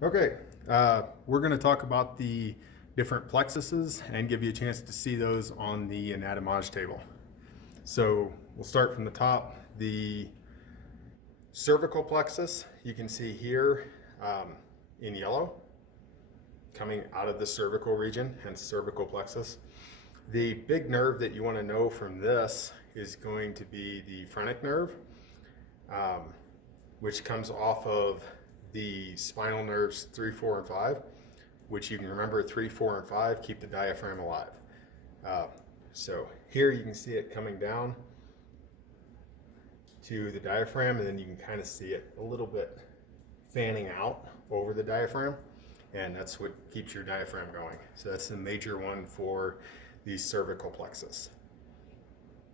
Okay, we're going to talk about the different plexuses and give you a chance to see those on the anatomage table. So we'll start from the top. The cervical plexus, you can see here in yellow, coming out of the cervical region, hence cervical plexus. The big nerve that you want to know from this is going to be the phrenic nerve, which comes off of the spinal nerves 3, 4, and 5, which you can remember 3, 4, and 5 keep the diaphragm alive. So here you can see it coming down to the diaphragm, and then you can kind of see it a little bit fanning out over the diaphragm, and that's what keeps your diaphragm going. So that's the major one for the cervical plexus.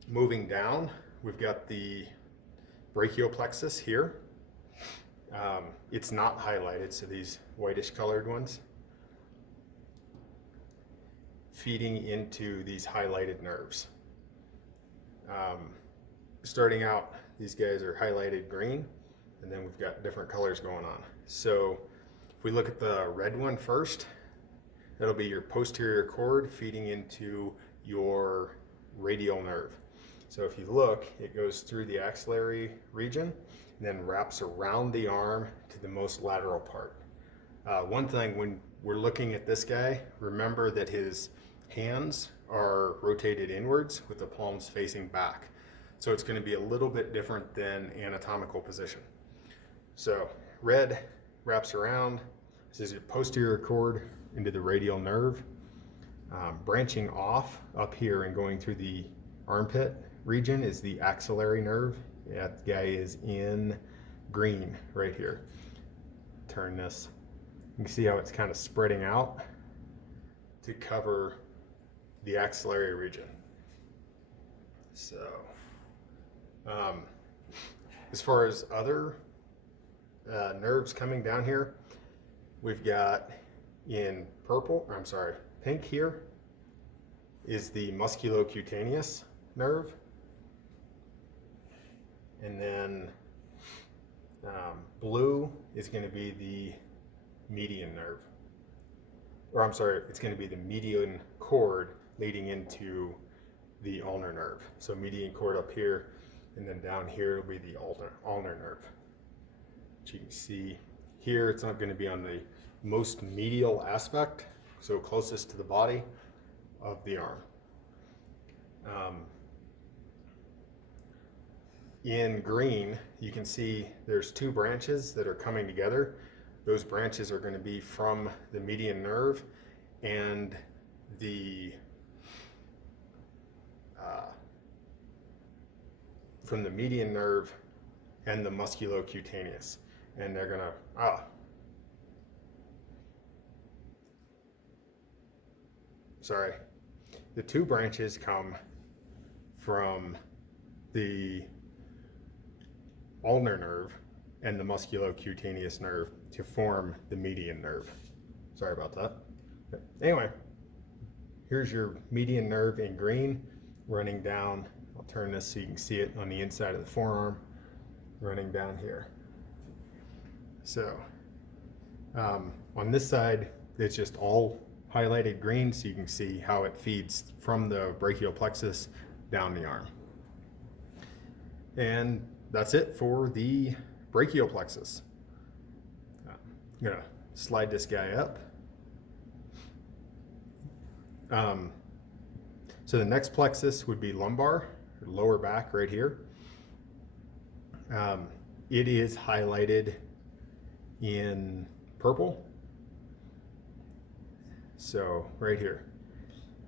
Moving down, we've got the brachial plexus here. It's not highlighted, so these whitish colored ones feeding into these highlighted nerves. Starting out, these guys are highlighted green, and then we've got different colors going on. So if we look at the red one first, that'll be your posterior cord feeding into your radial nerve. So if you look, it goes through the axillary region and then wraps around the arm to the most lateral part. One thing when we're looking at this guy, remember that his hands are rotated inwards with the palms facing back. So it's going to be a little bit different than anatomical position. So red wraps around. This is your posterior cord into the radial nerve. Branching off up here and going through the armpit region is the axillary nerve. That guy is in green right here. Turn this. You can see how it's kind of spreading out to cover the axillary region. So, as far as other nerves coming down here, we've got in pink here is the musculocutaneous nerve. And then blue is going to be the median nerve. It's going to be the median cord leading into the ulnar nerve. So median cord up here, and then down here will be the ulnar nerve. Which you can see here, it's not going to be on the most medial aspect, so closest to the body of the arm. In green, you can see there's two branches that are coming together. Those branches are going to be from the median nerve and the musculocutaneous, and they're gonna the two branches come from the ulnar nerve and the musculocutaneous nerve to form the median nerve. Sorry about that. But anyway, here's your median nerve in green running down. I'll turn this so you can see it on the inside of the forearm, running down here. So on this side, it's just all highlighted green, so you can see how it feeds from the brachial plexus down the arm. And that's it for the brachial plexus. I'm gonna slide this guy up. So the next plexus would be lumbar, or lower back right here. It is highlighted in purple. So right here.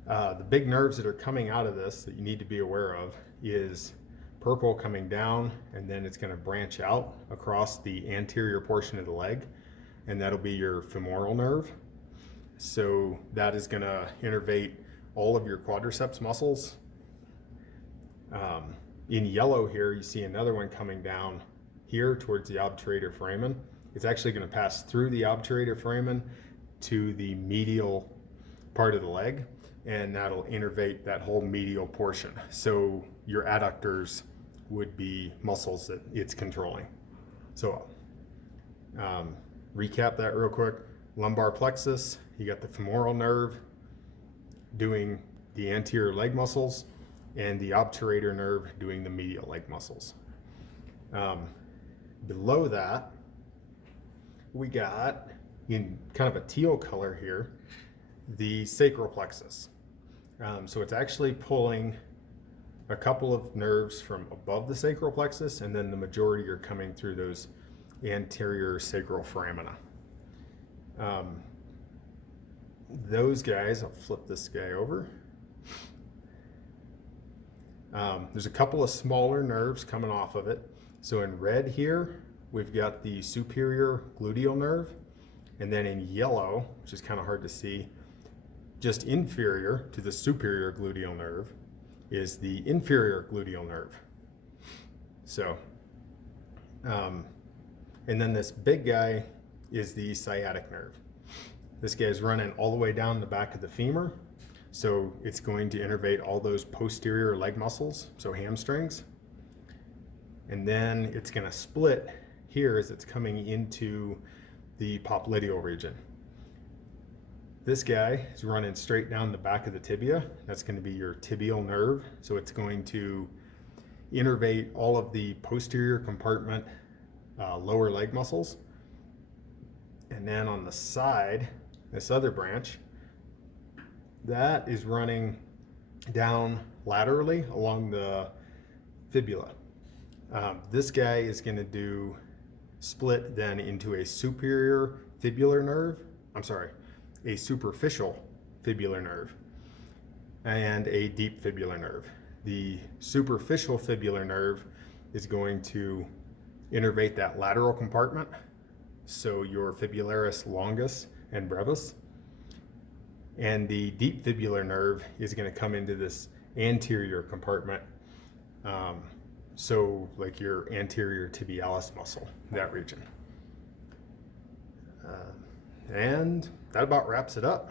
The big nerves that are coming out of this that you need to be aware of is purple coming down, and then it's going to branch out across the anterior portion of the leg, and that'll be your femoral nerve. So that is going to innervate all of your quadriceps muscles. In yellow here, you see another one coming down here towards the obturator foramen. It's actually going to pass through the obturator foramen to the medial part of the leg, and that'll innervate that whole medial portion. So your adductors would be muscles that it's controlling. So recap that real quick. Lumbar plexus, you got the femoral nerve doing the anterior leg muscles, and the obturator nerve doing the medial leg muscles. Below that, we got, in kind of a teal color here, the sacral plexus. So it's actually pulling a couple of nerves from above the sacral plexus, and then the majority are coming through those anterior sacral foramina. Those guys, I'll flip this guy over. There's a couple of smaller nerves coming off of it. So in red here, we've got the superior gluteal nerve, and then in yellow, which is kind of hard to see, just inferior to the superior gluteal nerve is the inferior gluteal nerve. So, and then this big guy is the sciatic nerve. This guy is running all the way down the back of the femur. So it's going to innervate all those posterior leg muscles, so hamstrings. And then it's going to split here as it's coming into the popliteal region. This guy is running straight down the back of the tibia. That's going to be your tibial nerve. So it's going to innervate all of the posterior compartment lower leg muscles. And then on the side, this other branch, that is running down laterally along the fibula. This guy is going to do split then into a superior fibular nerve. A superficial fibular nerve and a deep fibular nerve. The superficial fibular nerve is going to innervate that lateral compartment, so your fibularis longus and brevis. And the deep fibular nerve is going to come into this anterior compartment, so like your anterior tibialis muscle, that region. And that about wraps it up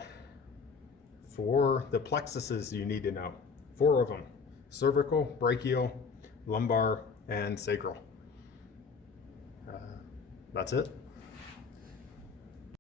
for the plexuses you need to know. 4 of them: cervical, brachial, lumbar, and sacral. That's it.